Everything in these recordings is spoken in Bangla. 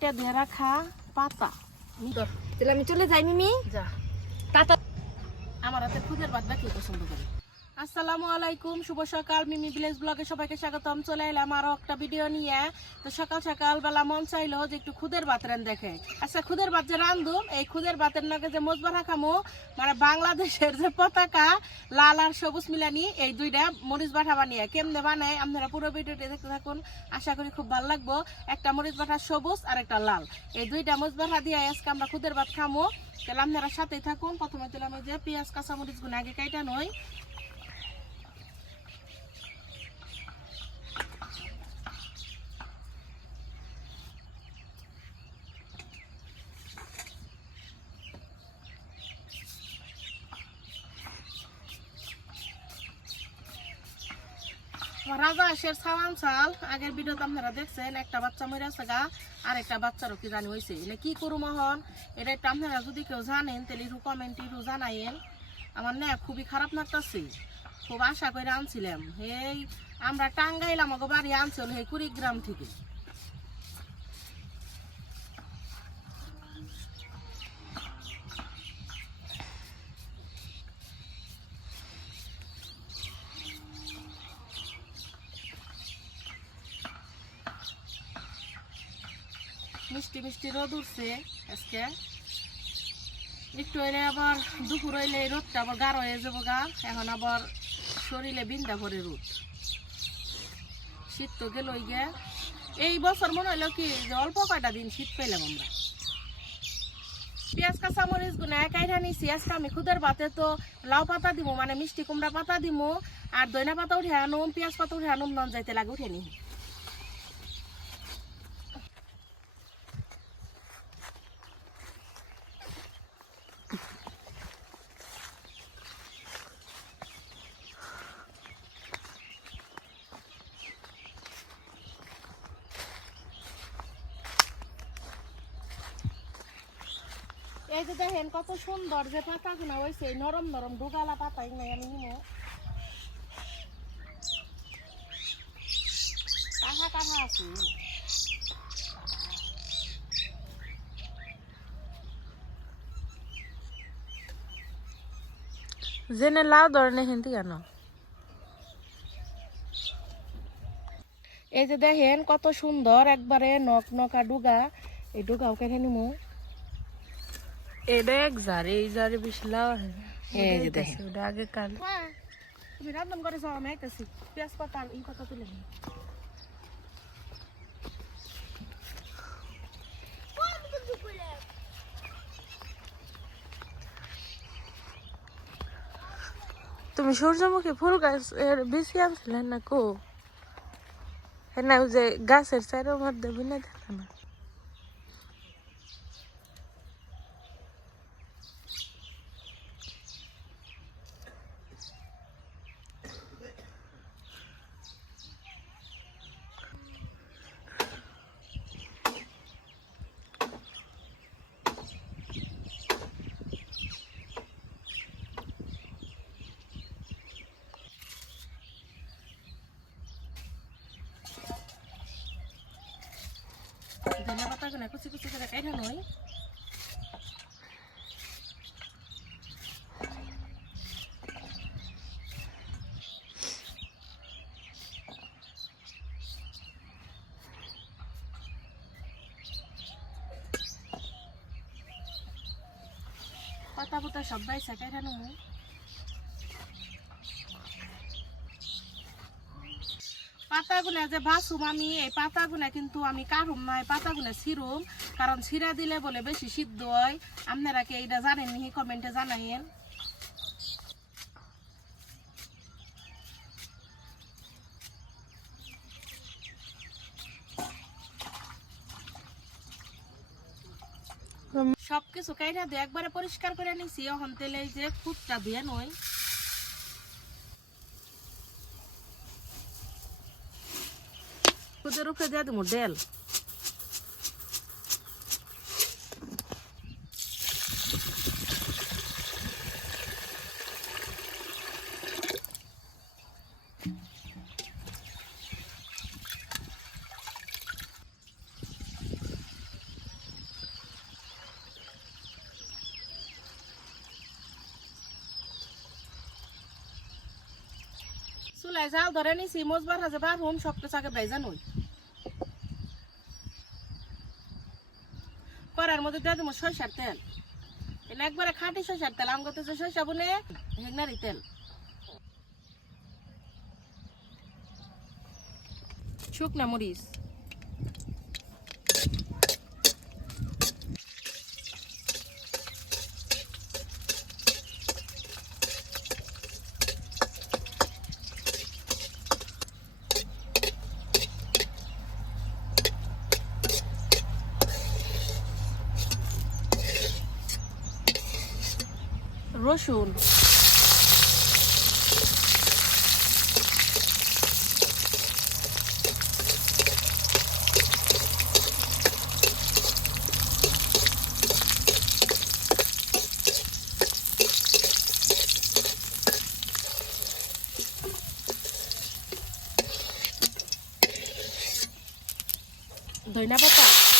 কাইটা দিয়ে খা পাতা। তাহলে আমি চলে যাই মিমি। যা। তা আমার হাতে খুদের বাদ বাকি পছন্দ করি। আসসালামু আলাইকুম, শুভ সকাল। মিমি ভিলেজ ব্লগে সবাইকে স্বাগতম। চলে এলাম আরও একটা ভিডিও নিয়ে। তো সকাল সকাল বেলা মন চাইলো যে একটু খুদের ভাত রান দেখে আচ্ছা খুদের ভাত যে রান্ধুম, এই খুদের ভাতের নাকে যে মজবা খামো মানে বাংলাদেশের যে পতাকা, লাল আর সবুজ মিলানি, এই দুইটা মরিচ বাটা বানিয়ে কেমনে বানায় আপনারা পুরো ভিডিওটি দেখতে থাকুন। আশা করি খুব ভালো লাগবো। একটা মরিচ বাটা সবুজ আর একটা লাল। এই দুইটা মরিচ বাটা দিয়ে আজকে আমরা খুদের ভাত খামো। তাহলে আপনারা সাথেই থাকুন। প্রথমে দিলাম যে পেঁয়াজ কাঁচামরিচগুলো আগে কাইটা নয় রাজা আশের সালাম সাল। আগের ভিডিওতে আপনারা দেখছেন, একটা বাচ্চা মরে আছে গা আর একটা বাচ্চারও কি জানি হয়েছে এটা কি করু মহন? এটা একটা আপনারা যদি কেউ জানেন, তাহলে একটু কমেন্ট একটু জানাইন আমার না খুবই খারাপ লাগতেছে। খুব আশা করে আনছিলাম। এই আমরা টাঙ্গাইলাম আমাকে বাড়ি আনছিল এই কুড়িগ্রাম থেকে। মিষ্টি মিষ্টি রোদ উঠছে আজকে। একটু হইলে আবার দুপুর হইলে রোদটা আবার গাঢ় হয়ে যাব গা। এখন আবার শরীরে বিন্দা ভরে রোদ। শীত তো গেলই গে। এই বছর মনে হইল কি যে অল্প কয়টা দিন শীত পেলাম আমরা। পেঁয়াজ কাঁচা মরিচ গুনা কাইটা নিছি। আজকে আমি খুদের পাতে তো লাউ পাতা দিব মানে মিষ্টি কুমড়া পাতা দিব আর দইনা পাতা উঠে আনুম, পেঁয়াজ পাতা উঠে আনুম নন যাইতে লাগে উঠে নি এই যে দেখেন কত সুন্দর যে পাতা গুনা হয়েছে এই নরম নরম ডুগালা পাতা এগুলো আমি নিমো। কাহা কাহা আছে। জেনে লাউ ধরনে হিন্দি কেন এই যে দেখেন কত সুন্দর একবারে নক নকা ডুগা এই ডুগাও কেটে নিমো। এটা এক জারে এই জারে বেশি লাউ হয় না। এই যে ওটাই দেখেন। তো, ওটা আগে কাল তুমি রান্ধন করে যাও আমি আইতেছি পেঁয়াজ পাতা আর ই পাতা তুলে নিই তুমি সূর্যমুখী ফুল গাছ এর বেশি আনছিলেন না কো হ্যাঁ না ওই যে গাছের চারের মধ্যে বিনে দেখা না ধনিয়া পাতা গুনা কুচি কুচি করে কাইটা নই পাতা পাতা সব বাইসা কাইটা পাতাগুলা যে বাসুম আমি, এই পাতাগুলা কিন্তু আমি কারুম না, এই পাতাগুলা ছিরুম কারণ ছিঁড়া দিলে বলে বেশি সিদ্ধ হয়। আপনারা কি এইটা জানেন নি? কমেন্টে জানাইন সবকিছু কাইটা দিয়ে একবারে পরিষ্কার করে নিছি। এখন তেলে যে ফুটটা দিয়ে নই বিস্কুটের উপরে দিয়ে দেবো ডেল। চুলাই জাল ধরে নিছি মোজবার হাজে ভাব হোম সব কিছু আগে বেজান করার মধ্যে দিয়ে দেবো সরষার তেল। এনে একবারে খাঁটি সরষার তেল আম করতেছে সরষা বলে হেগনারি তেল। শুকনা মরিচ। রসুন ধনিয়া পাতা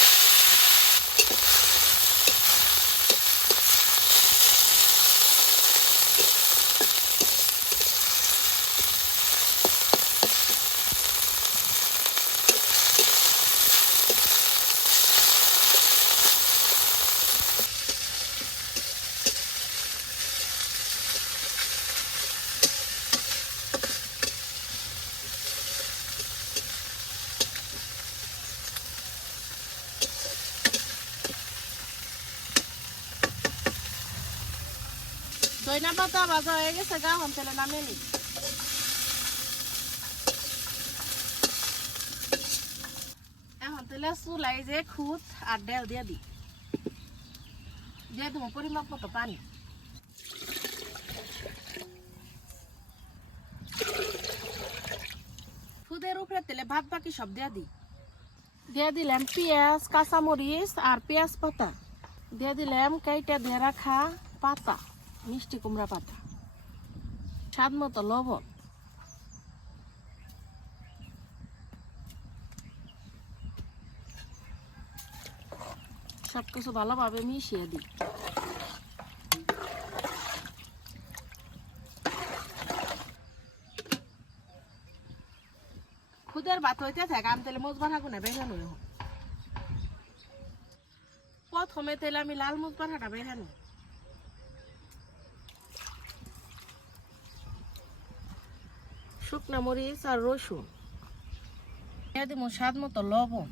ধনিয়া পাতা ভাজা হয়ে গেছে গা হন তেলে নামিয়ে নি এখন তেলে চুলাই যে খুদ আর ডেল দিয়ে দি দিয়ে দেবো পরিমাপ পানি খুদের উপরে তেলে ভাত বাকি সব দিয়ে দিই দিয়ে দিলাম পেঁয়াজ কাঁচামরিচ আর পেঁয়াজ পাতা দিয়ে দিলাম কেইটা দিয়ে রাখা পাতা মিষ্টি কুমড়া পাতা। স্বাদ মতো লবণ। সব কিছু ভালোভাবে মিশিয়ে দিই। খুদের ভাত হইতে থাকে, আমি তাহলে মজবার হাগুনে বেরানো প্রথমে তেলে আমি লাল মজবার হাটা বেরানো শুকনা মরিচ আর রসুন। দিয়ে দিব স্বাদ মতো লবণ।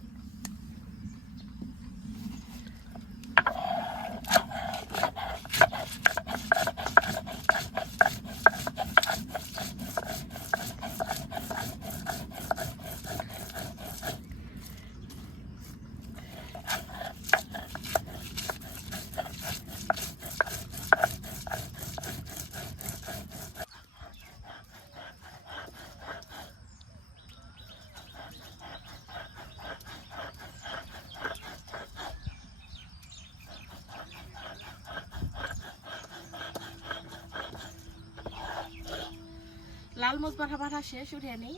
লাল মরিচ বাটা বাটা শেষ, উঠে নেই।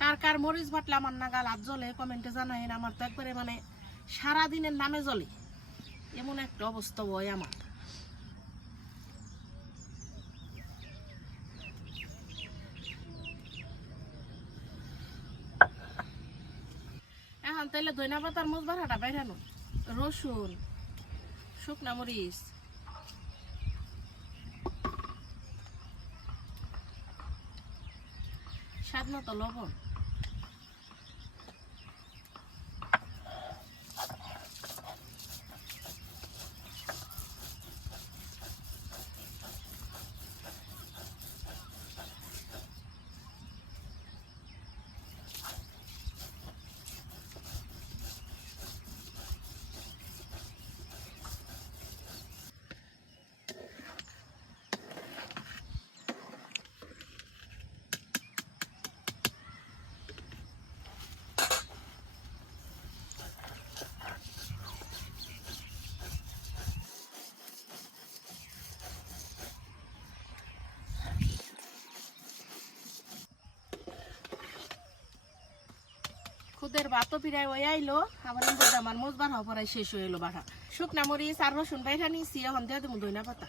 কার কার মরিচ বাটলে আমার নাগাল আর জ্বলে, কমেন্টে জানাই আমার তো একবারে মানে সারাদিনের নামে জলে এমন একটা অবস্থা বয় আমার। তাহলে ধনিয়া পাতার মুখ বাড়াটা বাইরানো রসুন শুকনা মরিচ। স্বাদ মতো লবণ। খুদের বাতো পিড়ায় ওই আইলো, আবার আমার মোজবার হওয়া পরাই শেষ হয়ে এলো বাটা শুকনা মরিচ আর রসুন বাইরা নিয়েছি এখন দিয়ে দেবো দইনা পাতা।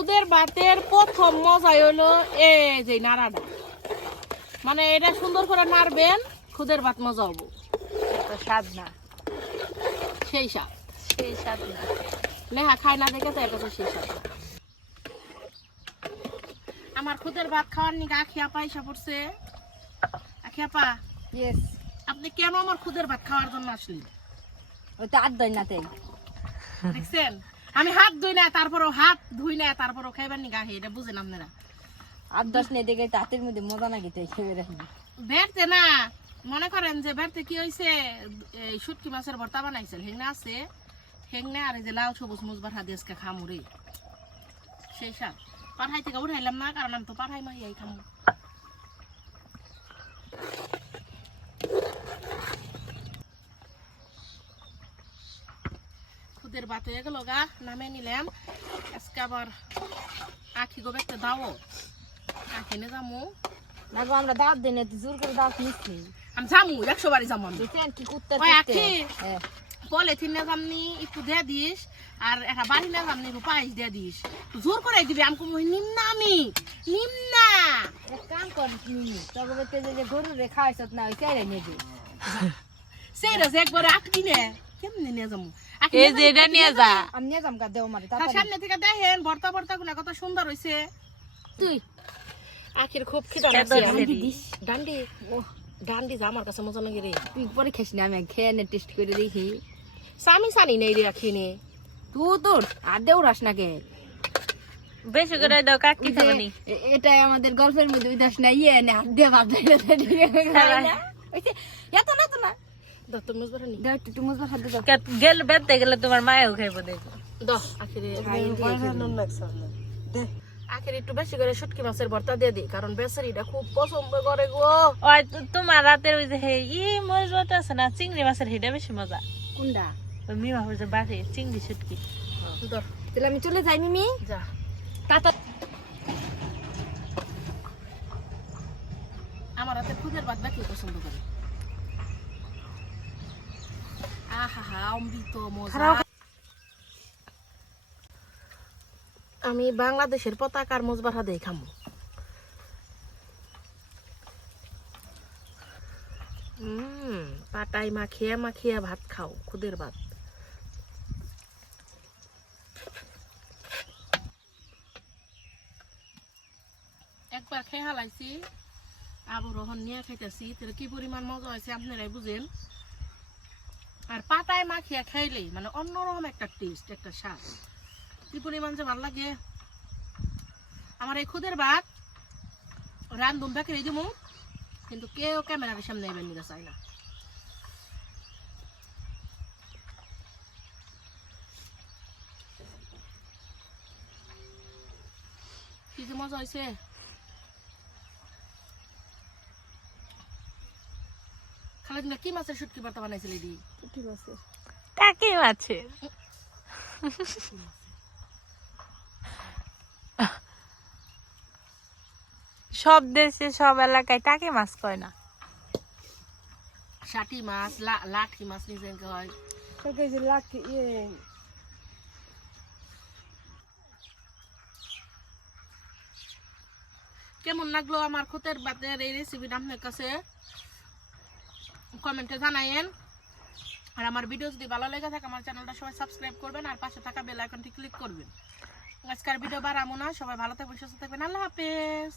খুদের ভাতের প্রথম মজাই হলো এই যে নাড়াটা মানে এটা সুন্দর করে নাড়বেন খুদের ভাত মজা হব। স্বাদ না। সেই স্বাদ। সেই স্বাদ না। লেহা খায় না দেখে তো এটা তো সেই স্বাদ। আমার খুদের ভাত খাওয়ার নিকে আখিয়া পয়সা পড়ছে। আখিয়া পা ইয়েস আপনি কেন আমার খুদের ভাত খাওয়ার জন্য আসলেন? ওই তো আর দই নাতে দেখছেন? আমি হাত ধুই না তারপরও হাত ধুই না তারপরও খাইবার নিকে আহি এটা বুঝেন আপনারা আর দশ নেই দেখে তাঁতের মধ্যে মজা না গেতে খেয়ে রাখি বেরতে না মনে করেন যে বেরতে কি হয়েছে এই শুটকি মাছের ভর্তা বানাইছিল হেংনা আছে হেংনা আর এই যে লাউ সবুজ মুজবার হাতে আজকে খামুরে সেই সার। পাঠাই থেকে উঠাইলাম না কারণ আমি তো পাঠাই মাই এই খামু। খুদের বাত হয়ে গেল গা নামে নিলাম। আজকে আবার আখি গো একটা দাও। আখি নে যামু? না গো আমরা দাঁত দিই না জোর করে দাঁত নিচ্ছি আমি যামু একশো বাড়ি যাব আমি। কি কুত্তা আখি। হ্যাঁ। পলিথিন না জামনি একটু দিয়ে দিস আর একটা বাড়ি না জামনি একটু পায়েস দিয়ে দিস। জোর করে দিবি আমি কমু নিম না আমি নিম না এক কাম কর তবে যে যে গরু রে খাইছ না ওই চাইলে নেবে। সেই রাজ একবার আটকি নে কেমনে নিয়ে যাব এই যে এটা নিয়ে যা। আমি নিয়ে যাম গা দেও মারে সামনে থেকে দেখেন ভর্তা ভর্তা গুলা কত সুন্দর হয়েছে তুই। আখির খুব খিদা খেতে লাগছে। দিছে। ডান্ডি ডান্ডি যা আমার কাছে মজা লাগে রে। তুই পরে খাস না আমি খেয়ে নে টেস্ট করে দেখি। সামি সানি নেই রে আখি নে তুই তোর আর দেও রাস না কে? বেশি করে দাও কাকি খাবনি এ- এটাই আমাদের গল্পের মধ্যে ওই দাস না ইয়ে নে হাত দিয়ে ভাত দিয়ে। এত না তো না। গেল বেতে গেলে তোমার মায়েও খাইবো দেখো। দ। আখিরে খাই একটু বেশি করে শুটকি মাছের ভর্তা দিয়ে দিই কারণ বেচারিটা খুব পছন্দ করে গো। ওই তোমার রাতের ওই যে হে ই মরিচ বাটা আছে না? চিংড়ি মাছের হেটা বেশি মজা। কোনটা? ওই মিমা হচ্ছে বাড়ি চিংড়ি শুটকি। তাহলে আমি চলে যাই মিমি। যা। তাতা আমার হাতে খুদের বাদ বাকি পছন্দ করে। আমি বাংলাদেশের পতাকার মজবার হাতে খামো। পাটাই মাখিয়ে মাখিয়ে ভাত খাও, খুদের ভাত। একবার খেয়ে হালাইছি। আবার রহন নিয়ে খাইতেছি তাহলে কি পরিমাণ মজা হয়েছে আপনারাই বুঝেন। আর পাটায় মাখিয়া খাইলেই মানে অন্যরকম একটা টেস্ট একটা স্বাদ। কি পরিমাণ যে ভালো লাগে। আমার এই খুদের ভাত রান্ধুন ব্যাকে রেখে দিমু, কিন্তু কেউ ক্যামেরার সামনে এবার নিতে চায় না। কি মজা হয়েছে খালা দিন কি মাছের শুটকি ভর্তা বানাইছিলে দি কাকি মাছের সব দেশে সব এলাকায় টাকি মাছ কয় না? ষাটি মাছ লাঠি মাছ নিজে হয় তোকে যে লাখ ইয়ে। কেমন লাগল আমার খুতের বাতের এই রেসিপিটা আপনার কাছে? কমেন্টে জানাইন আর আমার ভিডিও যদি ভালো লেগে থাকে, আমার চ্যানেলটা সবাই সাবস্ক্রাইব করবেন আর পাশে থাকা বেল আইকনটি ক্লিক করবেন। আজকের ভিডিও বার না, সবাই ভালো থাকবেন, সুস্থ থাকবেন, আল্লাহ হাফেজ।